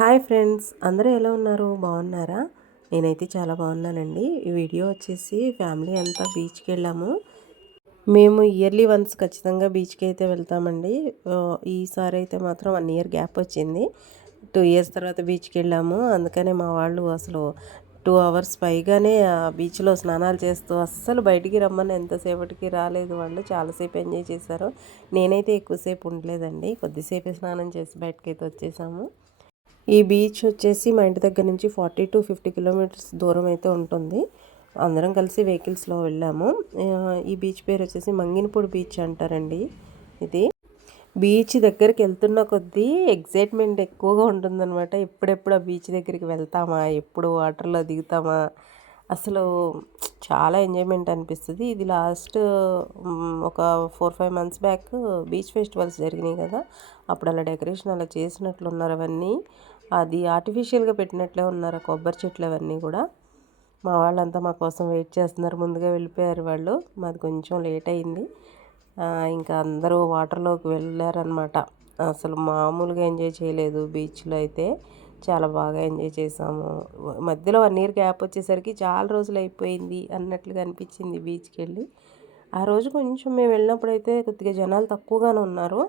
Hi friends, అందరూ ఎలా ఉన్నారు? బాగున్నారా? నేనైతే చాలా బాగున్నానండి. ఈ వీడియో వచ్చేసి ఫ్యామిలీ అంతా బీచ్కి వెళ్ళాము. మేము ఇయర్లీ వన్స్ ఖచ్చితంగా బీచ్కి అయితే వెళ్తామండి. ఈసారి అయితే మాత్రం 1 ఇయర్ గ్యాప్ వచ్చింది. 2 ఇయర్స్ తర్వాత బీచ్కి వెళ్ళాము. అందుకనే మా వాళ్ళు అసలు 2 అవర్స్ పైగానే ఆ బీచ్లో స్నానాలు చేస్తూ అస్సలు బయటికి రమ్మని ఎంతసేపటికి రాలేదు. వాళ్ళు చాలాసేపు ఎంజాయ్ చేశారు. నేనైతే ఎక్కువసేపు ఉండలేదండి, కొద్దిసేపే స్నానం చేసి బయటకైతే వచ్చేసాము. ఈ బీచ్ వచ్చేసి మా ఇంటి దగ్గర నుంచి 40 to 50 కిలోమీటర్స్ దూరం అయితే ఉంటుంది. అందరం కలిసి వెహికల్స్లో వెళ్ళాము. ఈ బీచ్ పేరు వచ్చేసి మంగినపూడి బీచ్ అంటారండి. ఇది బీచ్ దగ్గరికి వెళ్తున్న కొద్దీ ఎగ్జైట్మెంట్ ఎక్కువగా ఉంటుందన్నమాట. ఎప్పుడెప్పుడు ఆ బీచ్ దగ్గరికి వెళ్తామా, ఎప్పుడు వాటర్లో దిగుతామా, అసలు చాలా ఎంజాయ్మెంట్ అనిపిస్తుంది. ఇది లాస్ట్ ఒక 4-5 మంత్స్ బ్యాక్ బీచ్ ఫెస్టివల్స్ జరిగినాయి కదా, అప్పుడు అలా డెకరేషన్ అలా చేసినట్లున్నారు. అవన్నీ అది ఆర్టిఫిషియల్గా పెట్టినట్లే ఉన్నారు ఆ కొబ్బరి చెట్లు అవన్నీ కూడా. మా వాళ్ళంతా మా కోసం వెయిట్ చేస్తున్నారు. ముందుగా వెళ్ళిపోయారు వాళ్ళు, మాది కొంచెం లేట్ అయింది. ఇంకా అందరూ వాటర్లోకి వెళ్ళారనమాట. అసలు మామూలుగా ఎంజాయ్ చేయలేదు. బీచ్లో అయితే చాలా బాగా ఎంజాయ్ చేసాము. మధ్యలో 1 ఇయర్ గ్యాప్ వచ్చేసరికి చాలా రోజులు అయిపోయింది అన్నట్లుగా అనిపించింది బీచ్కి వెళ్ళి. ఆ రోజు కొంచెం మేము వెళ్ళినప్పుడైతే కొద్దిగా జనాలు తక్కువగానే ఉన్నారు.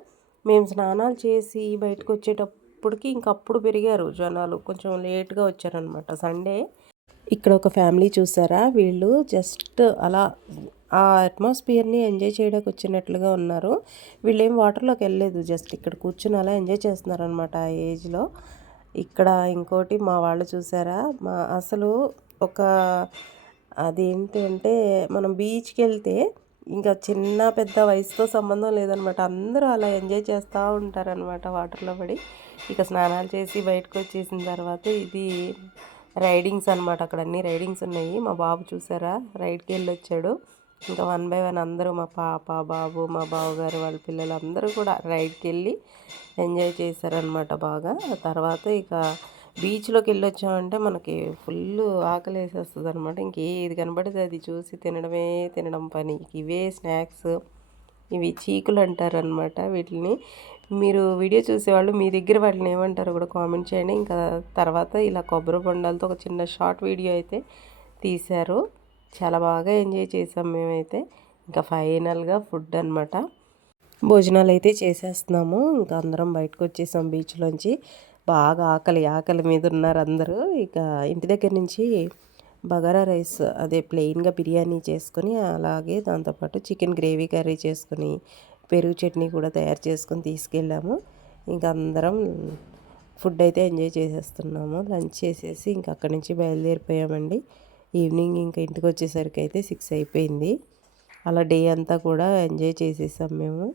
మేము స్నానాలు చేసి బయటకు వచ్చేటప్పటికి ఇంకప్పుడు పెరిగారు జనాలు. కొంచెం లేట్గా వచ్చారనమాట సండే. ఇక్కడ ఒక ఫ్యామిలీ చూసారా, వీళ్ళు జస్ట్ అలా ఆ అట్మాస్ఫియర్ని ఎంజాయ్ చేయడానికి వచ్చినట్లుగా ఉన్నారు. వీళ్ళు ఏం వాటర్లోకి వెళ్ళలేదు, జస్ట్ ఇక్కడ కూర్చుని అలా ఎంజాయ్ చేస్తున్నారనమాట ఆ ఏజ్లో. ఇక్కడ ఇంకోటి మా వాళ్ళు చూసారా, అసలు ఒక అదేంటంటే మనం బీచ్కి వెళ్తే ఇంకా చిన్న పెద్ద వయసుతో సంబంధం లేదనమాట. అందరూ అలా ఎంజాయ్ చేస్తూ ఉంటారనమాట వాటర్లో పడి. ఇక స్నానాలు చేసి బయటకు వచ్చేసిన తర్వాత ఇది రైడింగ్స్ అనమాట. అక్కడ అన్ని రైడింగ్స్ ఉన్నాయి. మా బాబు చూసారా రైడ్కి వెళ్ళి వచ్చాడు. ఇంకా 1 by 1 అందరూ మా పాప, బాబు, మా బావగారు వాళ్ళ పిల్లలు అందరూ కూడా రైడ్కి వెళ్ళి ఎంజాయ్ చేశారనమాట బాగా. తర్వాత ఇక బీచ్లోకి వెళ్ళి వచ్చామంటే మనకి ఫుల్ ఆకలి వేసేస్తుంది అనమాట. ఇంకేది కనబడితే అది చూసి తినడం పని. ఇవే స్నాక్స్, ఇవి చీకులు అంటారనమాట వీటిని. మీరు వీడియో చూసేవాళ్ళు మీ దగ్గర వాటిని ఏమంటారో కూడా కామెంట్ చేయండి. ఇంకా తర్వాత ఇలా కొబ్బరి బొండాలతో ఒక చిన్న షార్ట్ వీడియో అయితే తీశారు. చాలా బాగా ఎంజాయ్ చేసాం మేమైతే. ఇంకా ఫైనల్గా ఫుడ్ అనమాట, భోజనాలు అయితే చేసేస్తున్నాము. ఇంకా అందరం బయటకు వచ్చేసాం బీచ్లోంచి. బాగా ఆకలి మీద ఉన్నారు అందరూ. ఇక ఇంటి దగ్గర నుంచి బగారా రైస్, అదే ప్లెయిన్గా బిర్యానీ చేసుకొని, అలాగే దాంతోపాటు చికెన్ గ్రేవీ కర్రీ చేసుకొని, పెరుగు చట్నీ కూడా తయారు చేసుకొని తీసుకెళ్ళాము. ఇంకా అందరం ఫుడ్ అయితే ఎంజాయ్ చేసేస్తున్నాము. లంచ్ చేసేసి ఇంకా అక్కడి నుంచి బయలుదేరిపోయామండి. ఈవినింగ్ ఇంకా ఇంటికి వచ్చేసరికి అయితే 6 అయిపోయింది. అలా డే అంతా కూడా ఎంజాయ్ చేసేసాం మేము.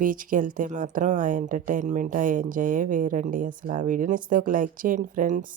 బీచ్కి వెళ్తే మాత్రం ఆ ఎంటర్టైన్మెంట్, ఆ ఎంజాయే వేరండి అసలు. ఆ వీడియో నచ్చితే ఒక లైక్ చేయండి ఫ్రెండ్స్.